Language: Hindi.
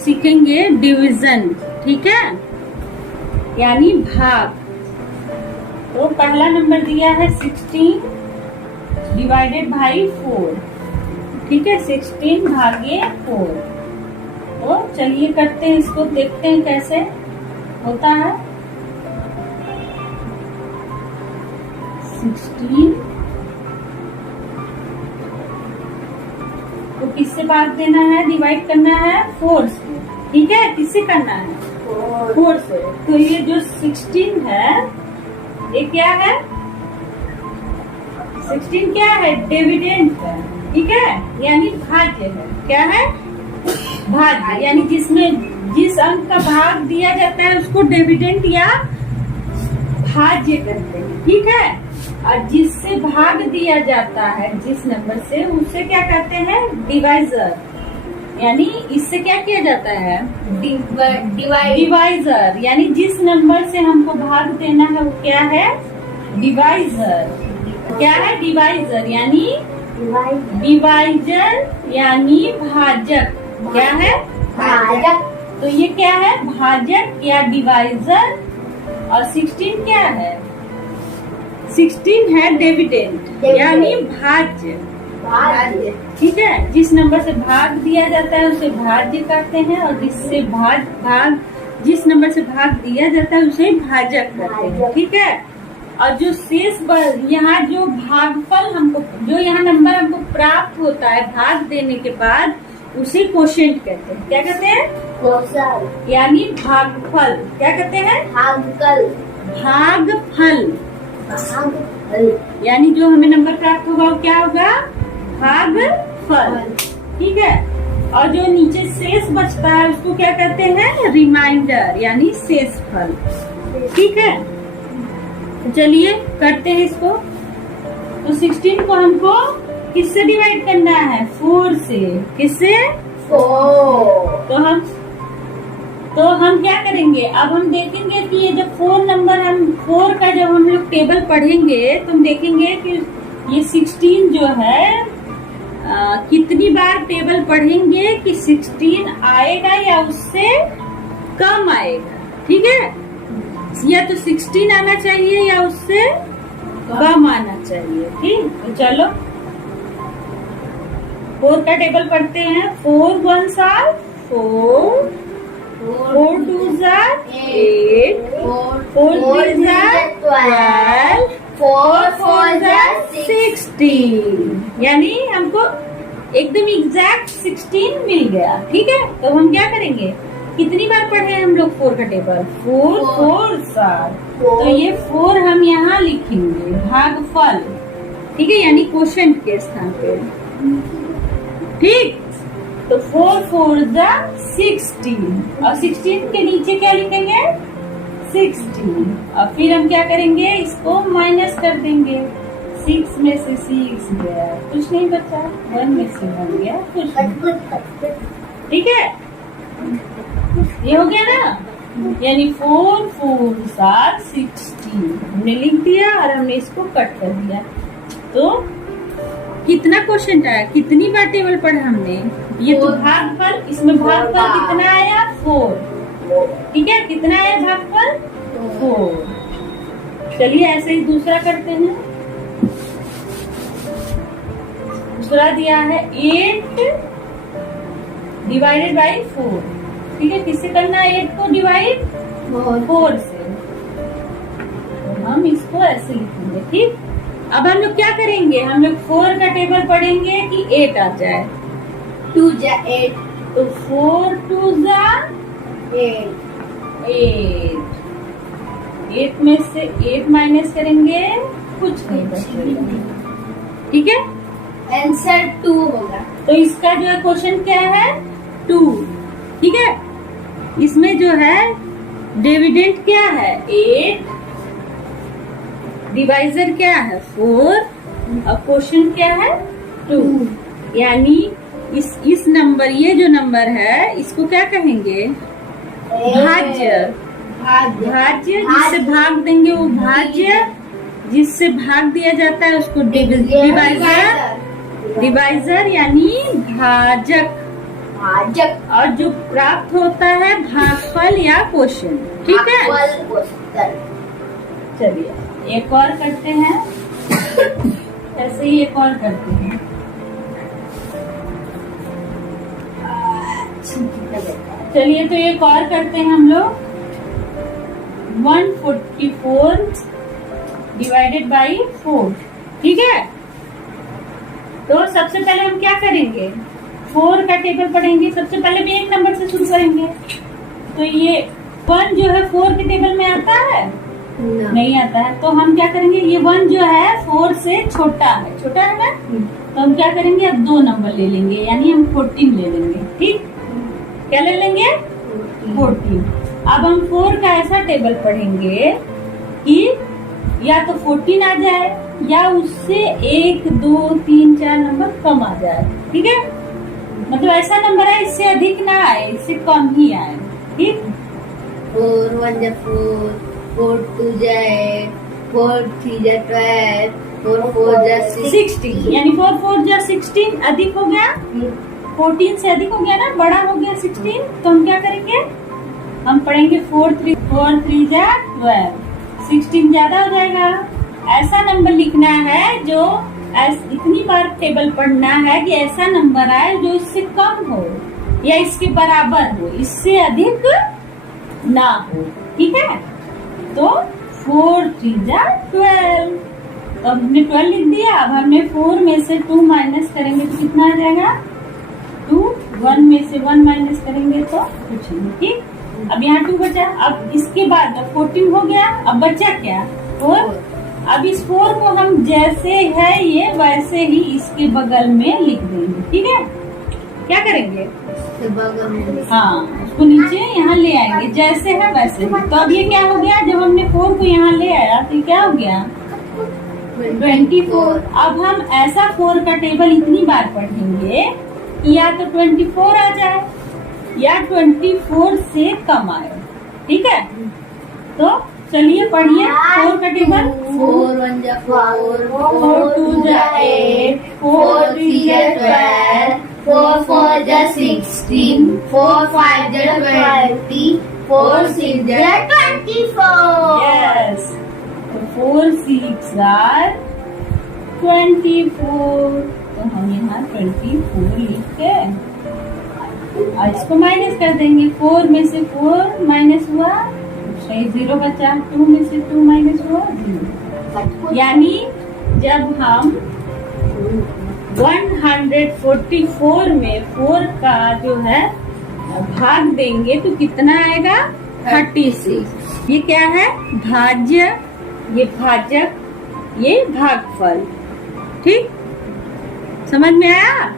सीखेंगे डिवीजन, ठीक है, यानी भाग। तो पहला नंबर दिया है 16 डिवाइडेड बाई 4, ठीक है, 16 भागे 4। तो चलिए करते हैं इसको, देखते हैं कैसे होता है। 16 को किससे भाग देना है, डिवाइड करना है 4 से, ठीक है, किससे करना है 4 से। तो ये जो 16 है ये क्या है, 16 क्या है, डिविडेंड है, ठीक है, यानी भाज्य है। क्या है, भाज्य, यानी जिसमें जिस अंक का भाग दिया जाता है उसको डिविडेंड या भाज्य कहते हैं, ठीक है। और जिससे भाग दिया जाता है जिस नंबर से, उसे क्या कहते हैं, डिवाइजर। यानी इससे क्या किया जाता है, डिवाइजर, यानी जिस नंबर से हमको भाग देना है वो क्या है, डिवाइजर। क्या है, डिवाइजर, यानी डिवाइजर यानी भाजक। क्या है, भाजक। तो ये क्या है, भाजक या डिवाइजर। और 16 क्या है, 16 है डिविडेंड यानी भाज्य, ठीक है। जिस नंबर से भाग दिया जाता है उसे भाज्य कहते हैं, और जिससे जिस नंबर से भाग दिया जाता है उसे भाजक कहते हैं, ठीक है। और जो शेष यहाँ जो भागफल हमको, जो यहाँ नंबर हमको प्राप्त होता है भाग देने के बाद, उसे कोशेंट कहते हैं। क्या कहते हैं, कोशेंट, यानी भागफल। क्या कहते हैं, भागफल। भागफल यानी जो हमें नंबर प्राप्त होगा वो क्या होगा, भागफल, ठीक है। और जो नीचे शेष बचता है उसको क्या कहते हैं, रिमाइंडर यानी शेषफल, ठीक है। तो चलिए करते हैं इसको। तो 16 को हमको किससे डिवाइड करना है, 4 से। किससे, 4। तो हम क्या करेंगे, अब हम देखेंगे कि ये जब 4 नंबर, हम 4 का जब हम लोग टेबल पढ़ेंगे तो हम देखेंगे कि ये 16 जो है कितनी बार टेबल पढ़ेंगे कि 16 आएगा या उससे कम आएगा, ठीक है। या तो 16 आना चाहिए या उससे कम आना चाहिए, ठीक। तो चलो 4 का टेबल पढ़ते हैं। 4 1s are 4, 4 2s are 8, 4 3s are 12, 4 4s are 16। यानी हमको एकदम एग्जैक्ट 16 मिल गया, ठीक है। तो हम क्या करेंगे, कितनी बार पढ़े हम लोग 4 का टेबल, 4 4s are। तो ये 4 हम यहाँ लिखेंगे भागफल, ठीक है, यानी कोशेंट के स्थान पे, ठीक। तो 4 4s are 16, और 16 के नीचे क्या लिखेंगे, 16। और फिर हम क्या करेंगे, इसको माइनस कर देंगे। 6 में से 6 गया, कुछ नहीं बचा, 1 में से 1 गया, कुछ नहीं, ठीक है। ये हो गया ना, यानी 4 4s are 16 हमने लिख दिया और हमने इसको कट कर दिया। तो कितना क्वेश्चन आया, कितनी बार टेबल पढ़ा हमने, ये तो भागफल, इसमें भागफल कितना आया, 4, ठीक है। कितना आया भागफल, 4। चलिए ऐसे ही दूसरा करते हैं। दूसरा दिया है 8 डिवाइडेड बाई 4, ठीक है। किससे करना है, 8 को डिवाइड 4 से। तो हम इसको ऐसे लिखेंगे, ठीक। अब हम लोग क्या करेंगे, हम लोग 4 का टेबल पढ़ेंगे कि 8 आ जाए, 2 जा 8, तो 4 2 जा 8, 8 में से 8 माइनस करेंगे, कुछ नहीं बचेगा, ठीक है। आंसर 2 होगा। तो इसका जो है क्वेश्चन क्या है, 2, ठीक है। इसमें जो है डिविडेंड क्या है, 8, डिवाइजर क्या है, 4, और क्वेश्चन क्या है, 2। यानी इस नंबर, ये जो नंबर है इसको क्या कहेंगे, भाज्य। भाज्य जिससे भाग देंगे वो भाज्य, जिससे भाग दिया जाता है उसको डिवाइजर, डिवाइजर यानी भाजक, भाजक, और जो प्राप्त होता है भागफल या क्वेश्चन। ठीक है, चलिए एक और करते हैं, ऐसे ही एक और करते हैं। चलिए तो एक और करते हैं हम लोग। 144 डिवाइडेड बाई 4। ठीक है, तो सबसे पहले हम क्या करेंगे, 4 का टेबल पढ़ेंगे। सबसे पहले भी एक नंबर से शुरू करेंगे। तो ये 1 जो है 4 के टेबल में आता है? नहीं आता है। तो हम क्या करेंगे, ये 1 जो है 4 से छोटा है, छोटा है ना, तो हम क्या करेंगे, अब 2 नंबर ले लेंगे, यानी हम 14 ले लेंगे। ठीक, क्या ले लेंगे, 14। अब हम 4 का ऐसा टेबल पढ़ेंगे कि या तो 14 आ जाए या उससे 1, 2, 3, 4 नंबर कम आ जाए। ठीक है, मतलब ऐसा नंबर है इससे अधिक ना आए, इससे कम ही आए। ठीक, 4 1 जा 4, 4 2 जा 8, 4 3 जा 12, 4 4 जा 16, यानी 4 4 जा 16 अधिक हो गया, 14 से अधिक हो गया ना, बड़ा हो गया 16। तो हम क्या करेंगे, हम पढ़ेंगे 4 3 जा 12, 16 ज्यादा हो जाएगा। ऐसा नंबर लिखना है जो इतनी बार टेबल पढ़ना है कि ऐसा नंबर आए जो इससे कम हो या इसके बराबर हो, इससे अधिक ना हो। ठीक है, तो 4 3 जा 12, तो हमने 12 लिख दिया। अब हमने 4 में से 2 माइनस करेंगे तो कितना आ जाएगा, 2। 1 में से 1 माइनस करेंगे तो कुछ नहीं। ठीक, अब यहाँ 2 बचा। अब इसके बाद 14 हो गया, अब बचा क्या, 4। अब इस 4 को हम जैसे है ये वैसे ही इसके बगल में लिख देंगे। ठीक है, क्या करेंगे, बगल में, हाँ, उसको नीचे यहाँ ले आएंगे, जैसे है वैसे ही। तो अब ये क्या हो गया, जब हमने 4 को यहाँ ले आया तो ये क्या हो गया, 24। अब हम ऐसा 4 का टेबल इतनी बार पढ़ेंगे कि या तो 24 आ जाए या 24 से कम आए। ठीक है, तो चलिए पढ़िए 4 का टेबल। 4 1 जा 4, 4 2 जा 8, 4 3 जा 12, 4 4 जा 16, 4 5 जा 20, 4 6 जा 24। Yes. 4 6 are 24। तो हम यहाँ 24 लिख के और इसको माइनस कर देंगे। 4 में से 4 माइनस हुआ, 0 बचा। 2 में से 2 माइनस हुआ, 0। यानी जब हम 144 में 4 का जो है भाग देंगे तो कितना आएगा, 36। ये क्या है, भाज्य, ये भाजक, ये भागफल। ठीक, समझ में आया।